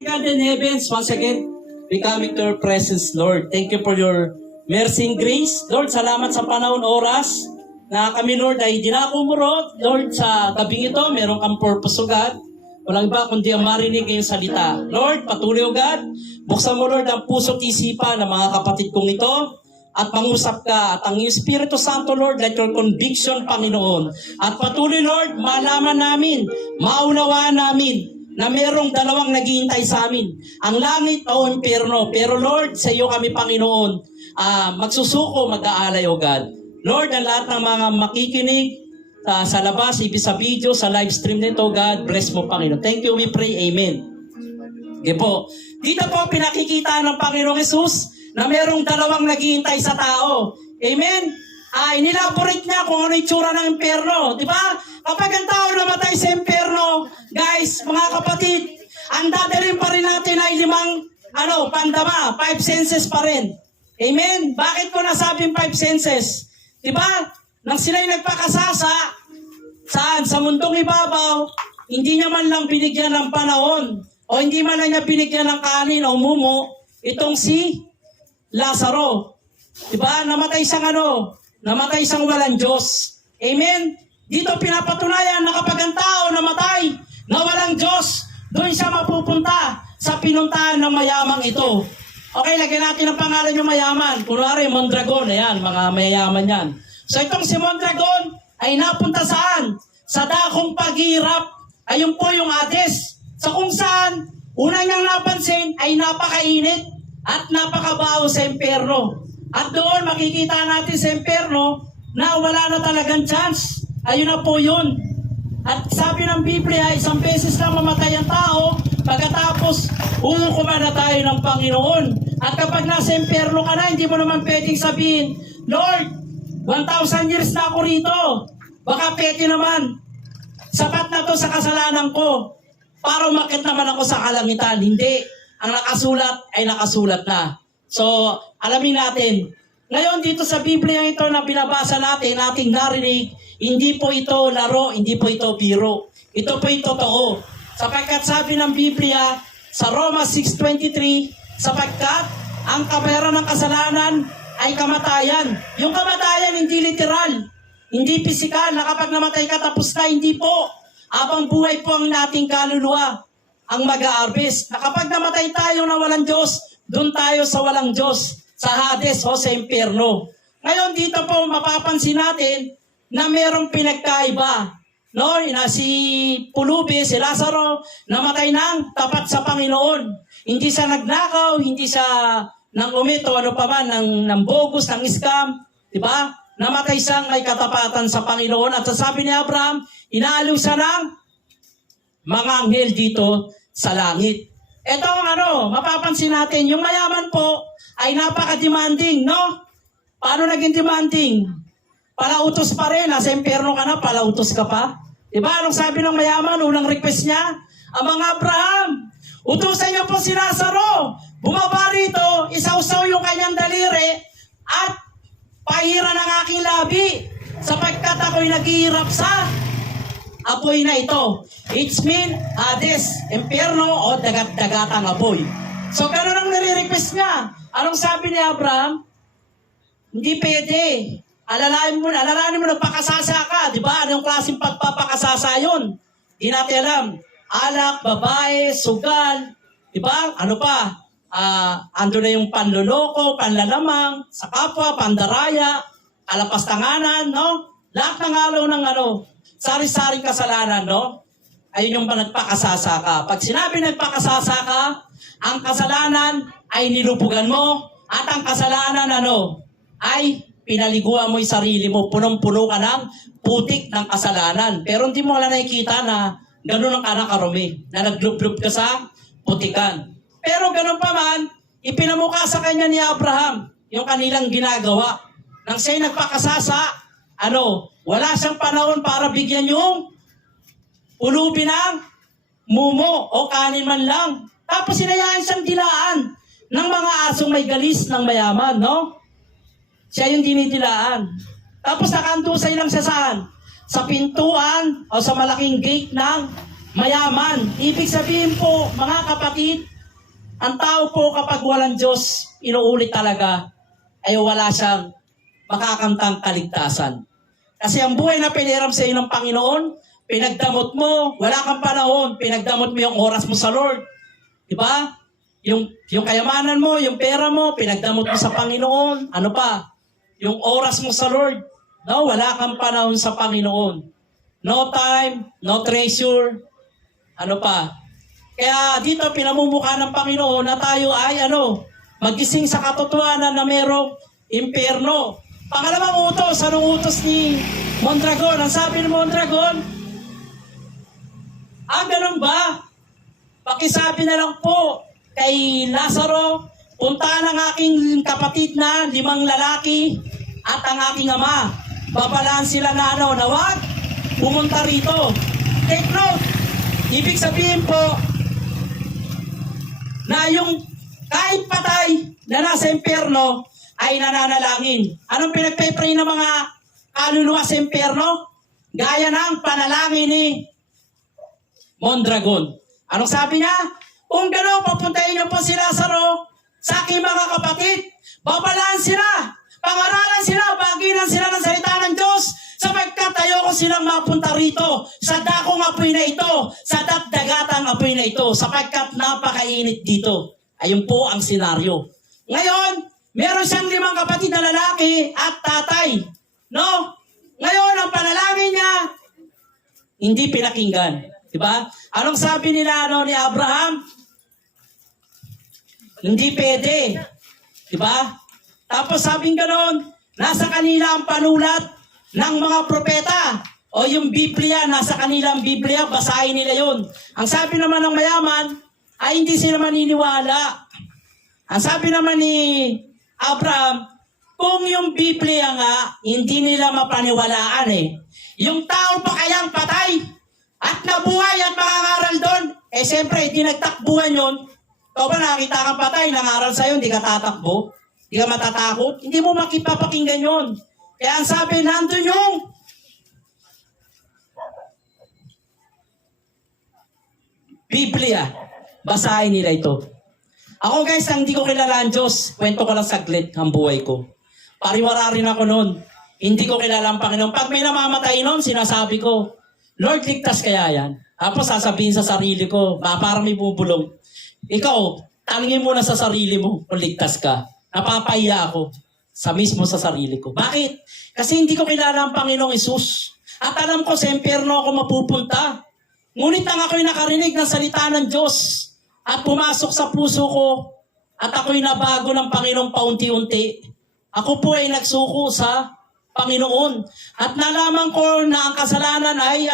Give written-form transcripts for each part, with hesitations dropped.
God in heavens, once again, we come into your presence, Lord. Thank you for your mercy and grace. Lord, salamat sa panahon, oras na kami, Lord, ay dinakumuro. Lord, sa gabing ito, meron kang purpose, O God. Walang iba kundi ang marinig ngayong salita. Lord, patuloy, O God. Buksan mo, Lord, ang puso at isipan ng mga kapatid kong ito. At mangusap ka. At ang Espiritu Santo, Lord, let your conviction, Panginoon. At patuloy, Lord, malaman namin, maunawaan namin, na merong dalawang naghihintay sa amin. Ang langit o impyerno. Pero Lord, sa iyo kami, Panginoon, magsusuko, mag-aalay, O God. Lord, ang lahat ng mga makikinig sa labas, ibig sa video, sa live stream nito, God, bless mo, Panginoon. Thank you, we pray. Amen. Okay po. Dito po pinakikita ng Panginoong Jesus na merong dalawang naghihintay sa tao. Amen? Inelaborate niya kung ano yung tsura ng impyerno. Di ba? Kapag ang tao namatay sa impyerno, guys, mga kapatid, ang dadalhin pa rin natin ay 5 pandama, 5 senses pa rin. Amen? Bakit ko nasabing 5 senses? Di ba? Nang sila'y nagpakasasa, saan? Sa mundong ibabaw, hindi niya man lang binigyan ng panahon o hindi man lang niya binigyan ng kanin o mumo, itong si Lazaro. Di ba? Namatay siyang walang Diyos. Amen? Dito pinapatunayan na kapag ang tao namatay na walang Diyos, doon siya mapupunta sa pinuntahan ng mayamang ito. Okay, lagyan natin ang pangalan yung mayaman. Kunwari, Mondragon. Ayan, mga mayayaman yan. So itong si Mondragon ay napunta saan? Sa dakong paghihirap. Ayun po yung Hades. So kung saan, unang niyang napansin ay napakainit at napakabaho sa impyerno. At doon makikita natin sa impyerno na wala na talagang chance. Ayun na po yun. At sabi ng Biblia, isang beses lang mamatay ang tao, pagkatapos uukuman na tayo ng Panginoon. At kapag nasa impyerno ka na, hindi mo naman pwedeng sabihin, Lord, 1,000 years na ako rito. Baka pwede naman. Sapat na to sa kasalanan ko para umakit naman ako sa kalangitan. Hindi. Ang nakasulat ay nakasulat na. So, alamin natin. Ngayon, dito sa Biblia ito na binabasa natin, ating narinig, hindi po ito laro, hindi po ito biro. Ito po ito totoo. Sapagkat sabi ng Biblia sa Roma 6:23, sapagkat ang kabayaran ng kasalanan ay kamatayan. Yung kamatayan hindi literal, hindi pisikal na kapag namatay ka tapos na, hindi po. Abang buhay po ang nating kaluluwa ang mag-aarbis. Na kapag namatay tayo na walang Diyos, doon tayo sa walang Diyos, sa Hades o sa impyerno. Ngayon dito po mapapansin natin na merong pinagkaiba. No? Na si Pulubi, si Lazaro, namatay ng tapat sa Panginoon. Hindi siya nagnakaw, hindi siya nang umito, ano pa man, ng bogus, ng scam. Diba? Namatay siyang may katapatan sa Panginoon. At sabi ni Abraham, inaaliw siya ng mga anghel dito sa langit. Ito ang mapapansin natin, yung mayaman po ay napaka-demanding, no? Paano naging demanding? Palautos pa rin, nasa impyerno ka na, palautos ka pa. Diba? Anong sabi ng mayaman, unang request niya? Amang Abraham, utusan niyo po si Lazaro, bumaba rito, isausaw yung kanyang daliri, at pahira ng aking labi, sapagkat ako'y naghihirap sa apoy na ito. It's mean Hades, impyerno o dagat-dagatang apoy. So gano'n ang nire-request niya. Anong sabi ni Abraham? Hindi pwede. Alalahanin mo nagpakasasa ka. Di ba? Anong klaseng pagpapakasasa yun? Di natin alam. Alak, babae, sugal. Di ba? Ano pa? Ando na yung panloloko, panlalamang, sa kapwa, pandaraya, kalapastanganan, no? Lahat ng halo ng sari-saring kasalanan, no? Ayun yung nagpakasasa ka. Pag sinabi nagpakasasa ka, ang kasalanan ay nilupugan mo at ang kasalanan ay pinaliguan mo yung sarili mo. Punong-puno ka ng putik ng kasalanan. Pero hindi mo wala nakikita na gano'n ang karumi, na naglup-lup ka sa putikan. Pero gano'n pa man, ipinamukha sa kanya ni Abraham yung kanilang ginagawa. Nang siya'y nagpakasasa, wala siyang panahon para bigyan yung ulubi ng mumo o kanin man lang. Tapos sinayaan siyang dilaan ng mga asong may galis ng mayaman, no? Siya yung dinidilaan. Tapos nakandusay lang siya saan? Sa pintuan o sa malaking gate ng mayaman. Ibig sabihin po, mga kapatid, ang tao po kapag walang Diyos, inuulit talaga, ay wala siyang makakamtang kaligtasan. Kasi ang buhay na piniram sa iyo ng Panginoon, pinagdamot mo, wala kang panahon, pinagdamot mo yung oras mo sa Lord. Diba? Yung kayamanan mo, yung pera mo, pinagdamot mo sa Panginoon. Ano pa? Yung oras mo sa Lord. No, wala kang panahon sa Panginoon. No time, no treasure. Ano pa? Kaya dito pinamumukha ng Panginoon na tayo ay magising sa katotohanan na merong impyerno. Pangalawang utos, anong utos ni Mondragon? Ang sabi ni Mondragon, ganun ba? Pakisabi na lang po kay Lazaro, puntahan ang aking kapatid na 5 lalaki at ang aking ama. Babalaan sila na na wag pumunta rito. Take note, ibig sabihin po na yung kahit patay na nasa impyerno ay nananalangin. Anong pinagpe-pray ng mga kaluluwa sa impyerno? Gaya ng panalangin ni Mondragon. Anong sabi niya? Kung gano'n, papuntahin niyo po si Lazaro sa aking mga kapatid. Babalaan sila. Pangaralan sila. Baginan sila ng salita ng Diyos. Sapagkat ayoko silang mapunta rito sa dakong apoy na ito. Sa dagatang apoy na ito. Sapagkat napakainit dito. Ayun po ang senaryo. Ngayon, meron siyang 5 kapatid na lalaki at tatay. No? Ngayon, ang panalangin niya, hindi pinakinggan. Diba? Anong sabi nila ni Abraham? Hindi pwede. Diba? Tapos sabing ganon, nasa kanila ang panulat ng mga propeta. O yung Biblia, nasa kanilang Biblia, basahin nila yun. Ang sabi naman ng mayaman, ay hindi sila maniniwala. Ang sabi naman ni Abraham, kung yung Biblia nga, hindi nila mapaniwalaan Yung tao pa kayang patay at nabuhay at makangaral doon, siyempre, di nagtakbuhan yun. Ikaw ba nakita kang patay, nangaral sa'yo, hindi ka tatakbo? Hindi ka matatakot? Hindi mo makipapakinggan yun. Kaya ang sabi, nandun yung Biblia. Basahin nila ito. Ako guys, ang hindi ko kilala ang Diyos, kwento ko lang saglit ang buhay ko. Pariwara rin ako noon. Hindi ko kilala ang Panginoon. Pag may namamatay noon, sinasabi ko, Lord, ligtas kaya yan? Tapos sasabihin sa sarili ko, parang may bubulong. Ikaw, tanungin mo na sa sarili mo kung ligtas ka. Napapahiya ako sa sarili ko. Bakit? Kasi hindi ko kilala ang Panginoong Hesus. At alam ko sa impyerno ako mapupunta. Ngunit nang ako'y nakarinig ng salita ng Diyos at pumasok sa puso ko at ako'y nabago ng Panginoong paunti-unti, ako po ay nagsuko sa Panginoon. At nalaman ko na ang kasalanan ay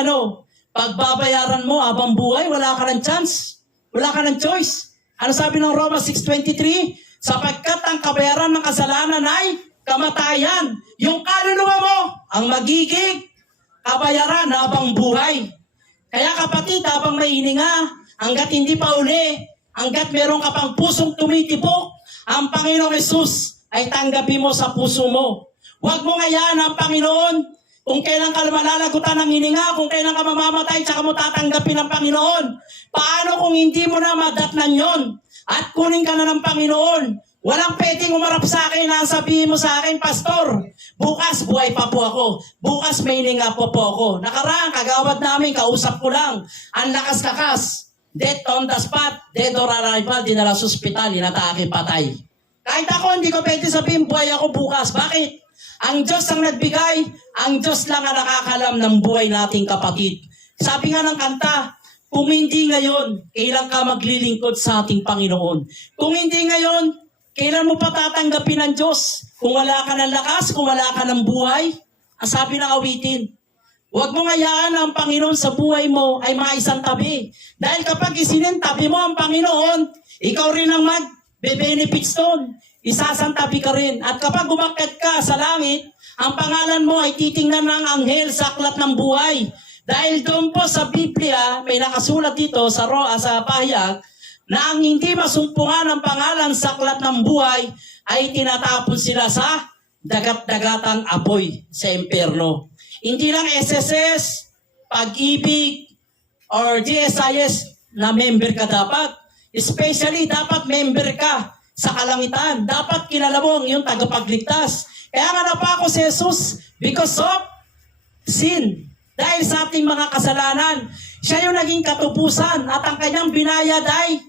pagbabayaran mo habang buhay, wala ka ng chance. Wala ka ng choice. Ano sabi ng Roma 6:23? Sapagkat ang kabayaran ng kasalanan ay kamatayan. Yung kaluluwa mo ang magiging kabayaran habang buhay. Kaya kapatid, habang may hininga, hanggat hindi pa uli, hanggat meron ka pang pusong tumitibok, ang Panginoong Hesus ay tanggapin mo sa puso mo. Huwag mo ngayaan ang Panginoon kung kailan ka malalagutan ng hininga, kung kailan ka mamamatay, tsaka mo tatanggapin ng Panginoon. Paano kung hindi mo na madatnan yon at kunin ka na ng Panginoon? Walang pwedeng umarap sa akin na sabihin mo sa akin, Pastor, bukas buhay pa po ako. Bukas may hininga po ako. Nakaraan, kagawad namin, kausap ko lang. Ang lakas-lakas. Death on the spot, dead or arrival, dinala sa ospital, inatake, patay. Kahit ako, hindi ko pwede sabihin, buhay ako bukas. Bakit? Ang Diyos ang nagbigay, ang Diyos lang ang nakakalam ng buhay nating kapatid. Sabi nga ng kanta, kung hindi ngayon, kailan ka maglilingkod sa ating Panginoon? Kung hindi ngayon, kailan mo pa tatanggapin ng Diyos? Kung wala ka ng lakas, kung wala ka ng buhay, ang sabi ng awitin, huwag mo ngayaan ang Panginoon sa buhay mo ay maisang tabi. Dahil kapag isinintabi mo ang Panginoon, ikaw rin ang mag-benefits doon. Isasantabi ka rin. At kapag umakyat ka sa langit, ang pangalan mo ay titingnan ng anghel sa aklat ng buhay. Dahil doon po sa Biblia, may nakasulat dito sa pahayag, na ang hindi masumpungan ng pangalan sa aklat ng buhay ay tinatapon sila sa dagat-dagatang apoy sa impyerno. Hindi lang SSS, pag-ibig, or GSIS na member ka dapat. Especially, dapat member ka sa kalangitan. Dapat kilala mo ang iyong tagapagligtas. Kaya nga napako si Jesus because of sin. Dahil sa ating mga kasalanan, siya yung naging katupusan at ang kanyang binayad ay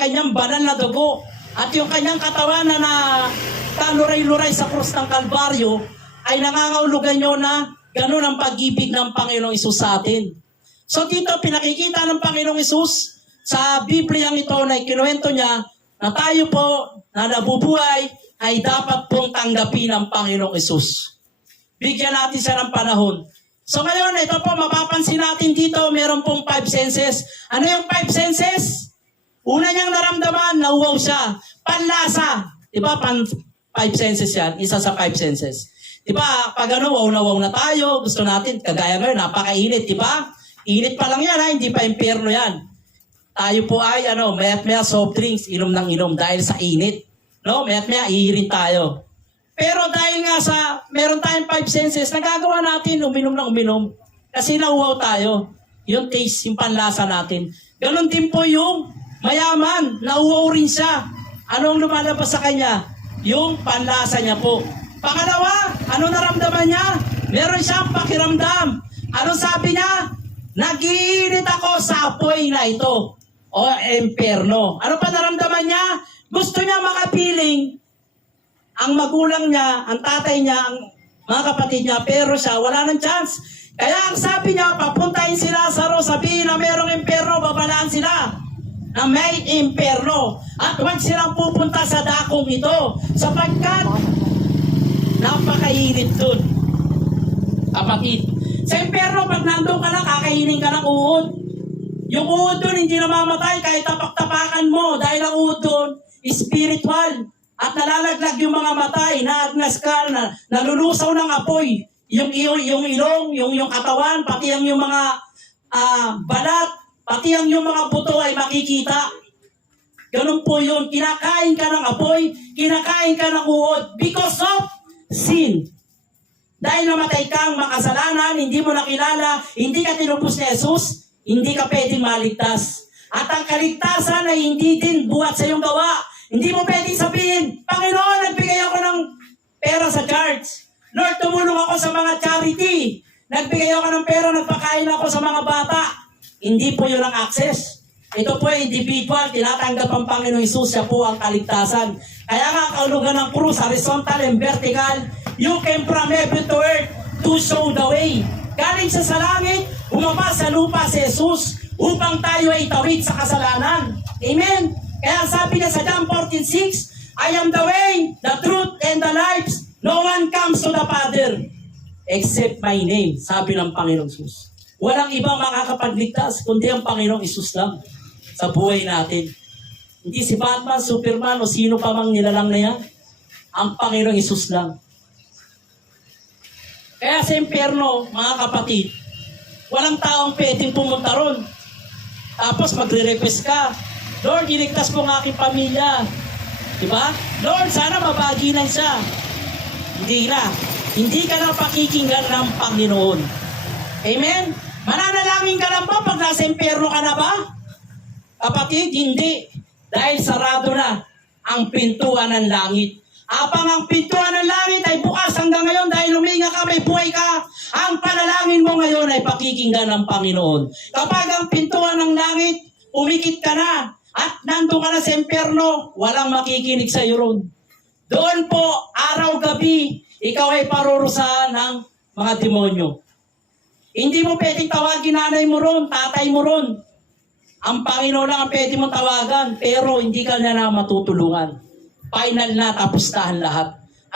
kanyang banal na dugo. At yung kanyang katawan na kaluray-luray sa krus ng Kalbaryo ay nangangahulugan nyo na ganun ang pag-ibig ng Panginoong Isus sa atin. So dito pinakikita ng Panginoong Isus sa Bibliang ito na ikinuwento niya na tayo po na nabubuhay ay dapat pong tanggapin ng Panginoong Isus. Bigyan natin siya ng panahon. So ngayon, ito po, mapapansin natin dito, meron pong 5 senses. Ano yung 5 senses? Una niyang naramdaman, nauwaw siya. Panlasa. Diba, 5 senses yan, isa sa 5 senses. Diba, pag wow na tayo, gusto natin, kagaya ngayon, napakainit, diba? Init pa lang yan, ha? Hindi pa impyerno yan. Tayo po ay, mayat-maya soft drinks, inom ng inom dahil sa init. No, mayat-maya, ihirin tayo. Pero dahil nga meron tayong 5 senses, nagagawa natin uminom ng uminom. Kasi nauwaw tayo. Yung taste, yung panlasa natin. Ganon din po yung mayaman, nauwaw rin siya. Anong lumalabas sa kanya? Yung panlasa niya po. Pangalawa, ano naramdaman niya? Meron siyang pakiramdam. Ano sabi niya? Nag-iinit ako sa apoy na ito. O emperno. Ano pa naramdaman niya? Gusto niya makapiling ang magulang niya, ang tatay niya, ang mga kapatid niya, pero siya, wala nang chance. Kaya ang sabi niya, papuntahin si Lazaro, sabihin na merong imperno, babalaan sila na may imperno. At huwag silang pupunta sa dakong ito, sapagkat napakainit dun. Kapatid, sa imperno, pag nandun ka na, kakainin ka ng uod. Yung uod dun, hindi namamatay, kahit tapak-tapakan mo, dahil ang uod dun, spiritual. At nalalaglag yung mga matay, naagnas ka, nalulusaw ng apoy. Yung ilong, yung katawan, pati ang yung mga balat, pati ang yung mga buto ay makikita. Ganun po yun. Kinakain ka ng apoy, kinakain ka ng uod because of sin. Dahil namatay kang makasalanan, hindi mo nakilala, hindi ka tinubos ni Jesus, hindi ka pwedeng maligtas. At ang kaligtasan ay hindi din buhat sa iyong gawa. Hindi mo pwedeng sabihin, Panginoon, nagbigay ako ng pera sa church. Lord, tumulong ako sa mga charity. Nagbigay ako ng pera, nagpakain ako sa mga bata. Hindi po yun ang access. Ito po ay individual, tinatanggap ang Panginoong Isus, siya po ang kaligtasan. Kaya nga, kaulugan ng krus, horizontal and vertical, you came from heaven to earth to show the way. Galing siya sa langit, bumaba sa lupa si Jesus, upang tayo ay tawid sa kasalanan. Amen? Kaya sabi niya sa John 14:6, I am the way, the truth, and the life. No one comes to the Father except my name, sabi ng Panginoong Isus. Walang ibang makakapagligtas, kundi ang Panginoong Isus lang sa buhay natin. Hindi si Batman, Superman, o sino pa mang nilalang na yan. Ang Panginoong Isus lang. Kaya sa impyerno, mga kapatid, walang taong pwedeng pumunta ron. Tapos magre-request ka, Lord, iligtas po ang aking pamilya. Diba? Lord, sana mabaginan siya. Hindi na. Hindi ka na pakikinggan ng Panginoon. Amen? Mananalangin ka lang ba pag nasa impyerno ka na ba? Kapatid, hindi. Dahil sarado na ang pintuan ng langit. Apang ang pintuan ng langit ay bukas hanggang ngayon dahil huminga ka, may buhay ka. Ang panalangin mo ngayon ay pakikinggan ng Panginoon. Kapag ang pintuan ng langit, umikit ka na. At nandun ka na sa impyerno, walang makikinig sa iyo ron. Doon po, araw-gabi, ikaw ay parurusahan ng mga demonyo. Hindi mo pwedeng tawagin nanay mo ron, tatay mo ron. Ang Panginoon lang ang pwede mong tawagan, pero hindi ka na matutulungan. Final na, tapos na ang lahat.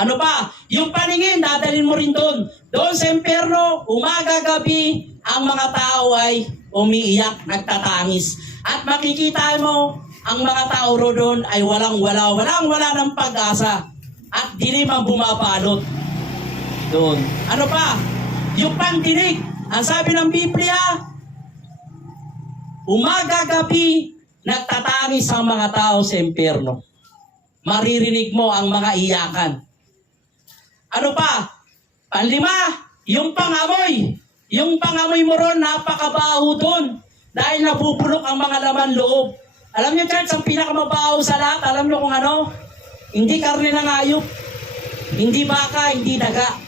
Ano pa? Yung paningin, dadalhin mo rin doon. Doon sa impyerno, umaga-gabi, ang mga tao ay umiiyak, nagtatangis. At makikita mo, ang mga tao doon ay walang-wala ng pag-asa. At dilim ang bumabalot doon. Ano pa? Yung pandinig. Ang sabi ng Biblia, umaga-gabi, nagtatangis ang mga tao sa impyerno. Maririnig mo ang mga iyakan. Ano pa? Panlima, yung pangamoy. Yung pangamoy mo ron, napakabaho doon. Dahil nabubulok ang mga laman loob. Alam niyo, church, ang pinakamabaho sa lahat, alam niyo kung ano? Hindi karne ng hayop, hindi baka, hindi daga.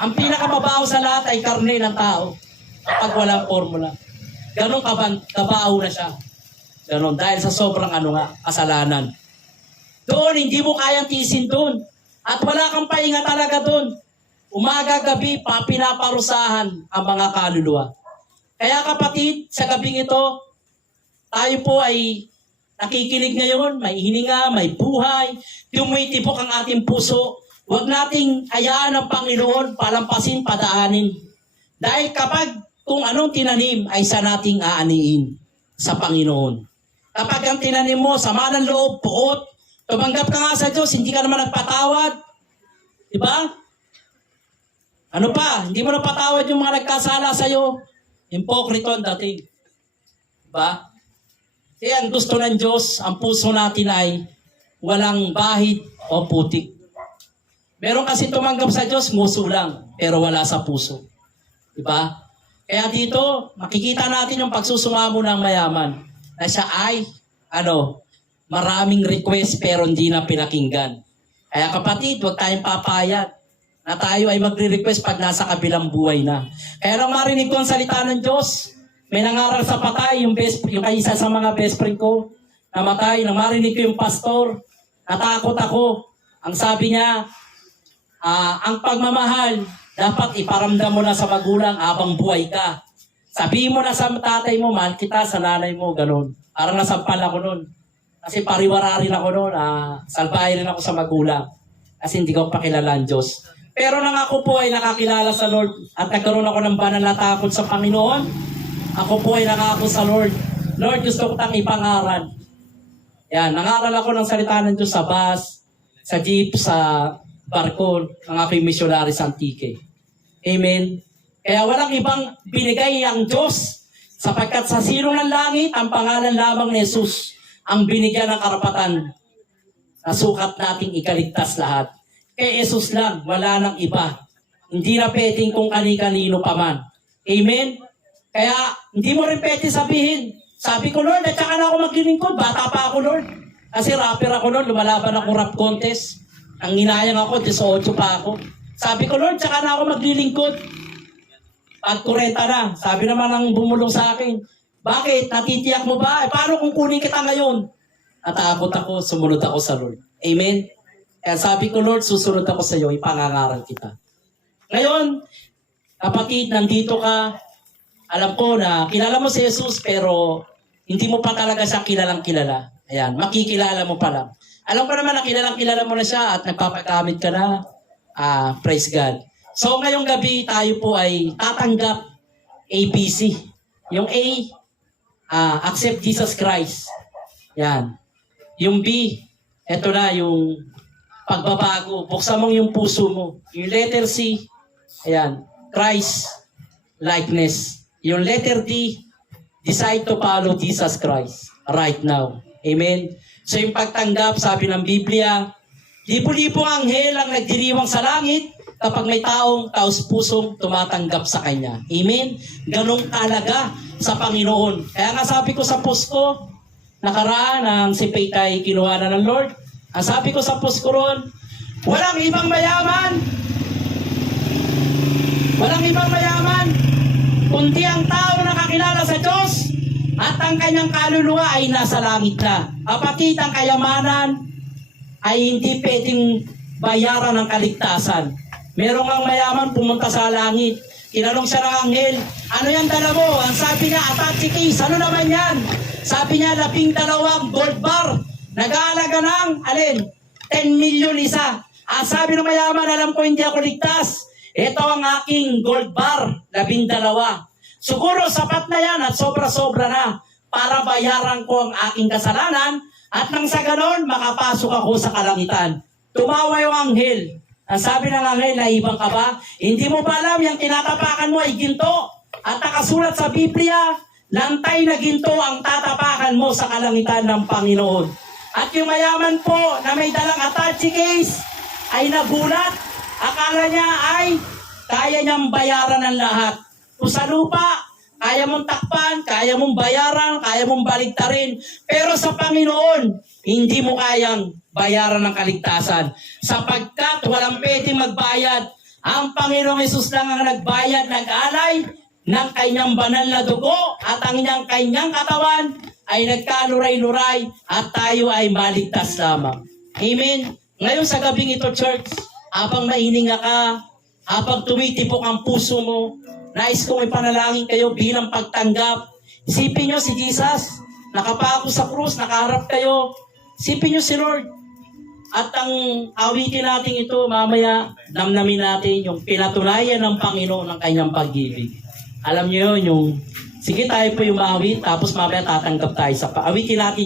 Ang pinakamabaho sa lahat ay karne ng tao kapag walang formula. Ganon kabaho na siya. Ganon, dahil sa sobrang kasalanan. Doon, hindi mo kayang tiisin doon. At wala kang pahinga talaga doon. Umaga, gabi, pinaparusahan ang mga kaluluwa. Kaya kapatid, sa gabing ito, tayo po ay nakikinig ngayon, may hininga, may buhay, tumitibok ang ating puso. Huwag nating hayaan ang Panginoon palampasin, padaanin. Dahil kapag kung anong tinanim ay sa nating aaniin sa Panginoon. Kapag ang tinanim mo, sama ng loob, puot, tumanggap ka nga sa Diyos, hindi ka naman nagpatawad. Diba? Ano pa? Hindi mo napatawad yung mga nagkasala sa'yo. Hipokrito ang dating. Diba? Kaya ang gusto ng Diyos, ang puso natin ay walang bahid o putik. Meron kasi tumanggap sa Diyos, nguso lang, pero wala sa puso. Diba? Kaya dito, makikita natin yung pagsusumamo ng mayaman na siya ay, maraming request pero hindi na pinakinggan. Kaya kapatid, huwag tayong papayag na tayo ay magre-request pag nasa kabilang buhay na. Kaya nang marinig ko ang salita ng Diyos, may nangaral sa patay, yung isa sa mga best friend ko, namatay, nang marinig ko yung pastor, natakot ako. Ang sabi niya, ang pagmamahal, dapat iparamdam mo na sa magulang habang buhay ka. Sabihin mo na sa tatay mo, mahal kita, sa nanay mo, ganun. Parang nasampal ako nun. Kasi pariwara rin ako nun, salbahe rin ako sa magulang. Kasi hindi ko pakilala ang Diyos. Pero nang ako po ay nakakilala sa Lord at nagkaroon ako ng banal na takot sa Panginoon, ako po ay nangako sa Lord. Lord, gusto ko tang ipangaral. Yan, nangaral ako ng salita ng Diyos sa bus, sa jeep, sa barko, ng aking missionary sa Antique. Amen. Kaya walang ibang binigay ang Diyos sapagkat sa silong ng langit, ang pangalan lamang ni Jesus ang binigyan ng karapatan na sukat nating ikaligtas lahat. Kay Jesus lang, wala nang iba. Hindi na pwedeng kung kani-kanino pa man. Amen? Kaya, hindi mo rin pwede sabihin, sabi ko, Lord, at saka na ako maglilingkod. Bata pa ako, Lord. Kasi rapper ako, Lord. Lumalaban ako rap contest. Ang inayang ako, 18 pa ako. Sabi ko, Lord, saka na ako maglilingkod. Pag 40 na, sabi naman ang bumulong sa akin, bakit? Natitiyak mo ba? Paano kung kunin kita ngayon? Natakot ako, sumunod ako sa Lord. Amen? Kaya sabi ko, Lord, susunod ako sa iyo, ipangangaral kita. Ngayon, kapatid, nandito ka, alam ko na kilala mo si Jesus, pero hindi mo pa talaga siya kilalang kilala. Ayan, makikilala mo pa lang. Alam ko naman na kilalang kilala mo na siya at nagpapagamit ka na. Praise God. So, ngayong gabi, tayo po ay tatanggap ABC. Yung A, accept Jesus Christ. Yan. Yung B, eto na, yung pagbabago. Buksan mo yung puso mo. Yung letter C, ayan, Christ likeness. Yung letter D, decide to follow Jesus Christ right now. Amen? So yung pagtanggap, sabi ng Biblia, libo-libo anghel ang nagdiriwang sa langit kapag may taong taos-pusong tumatanggap sa Kanya. Amen? Ganong talaga sa Panginoon. Kaya nga sabi ko sa post ko, nakaraan ang si Faith ay kinuha na ng Lord. Ang sabi ko sa post ko ron, walang ibang mayaman, kundi ang tao na nakakilala sa Diyos at ang kanyang kaluluwa ay nasa langit na. Kapatid, ang kayamanan ay hindi pwedeng bayaran ng kaligtasan. Merong ang mayaman pumunta sa langit. Tinanong siya ng anghel, ano yan dala mo? Ang sabi niya, attache case. Ano naman yan? Sabi niya, 12 gold bar. Nag-aalaga ng, 10 million isa. At sabi ng mayaman, alam ko hindi ako ligtas. Ito ang aking gold bar, 12. Siguro sapat na yan at sobra-sobra na para bayaran ko ang aking kasalanan at nang sa ganon, makapasok ako sa kalangitan. Tumawa yung anghel. Ang sabi ng anghel, naibang ka ba? Hindi mo ba alam, yung tinatapakan mo ay ginto. At nakasulat sa Biblia, lantay na ginto ang tatapakan mo sa kalangitan ng Panginoon. At yung mayaman po na may dalang attache case ay nagulat. Akala niya ay kaya niyang bayaran ng lahat. Kung sa lupa, kaya mong takpan, kaya mong bayaran, kaya mong baligtarin. Pero sa Panginoon, hindi mo kayang bayaran ng kaligtasan. Sapagkat walang pwedeng magbayad. Ang Panginoong Hesus lang ang nagbayad, nag-alay ng kanyang banal na dugo at ang kanyang katawan ay nagkaluray-luray at tayo ay maligtas lamang. Amen. Ngayon sa gabing ito, church, habang naininga ka, habang tumitipok ang puso mo, nais kong ipanalangin kayo bilang pagtanggap. Isipin nyo si Jesus, nakapako sa krus, nakaharap kayo. Isipin nyo si Lord. At ang awitin natin ito, mamaya, namnamin natin yung pinatunayan ng Panginoon ng kanyang pag-ibig. Alam nyo yun, yung, sige tayo po yung maawit, tapos mamaya tatanggap tayo sa paawitin natin.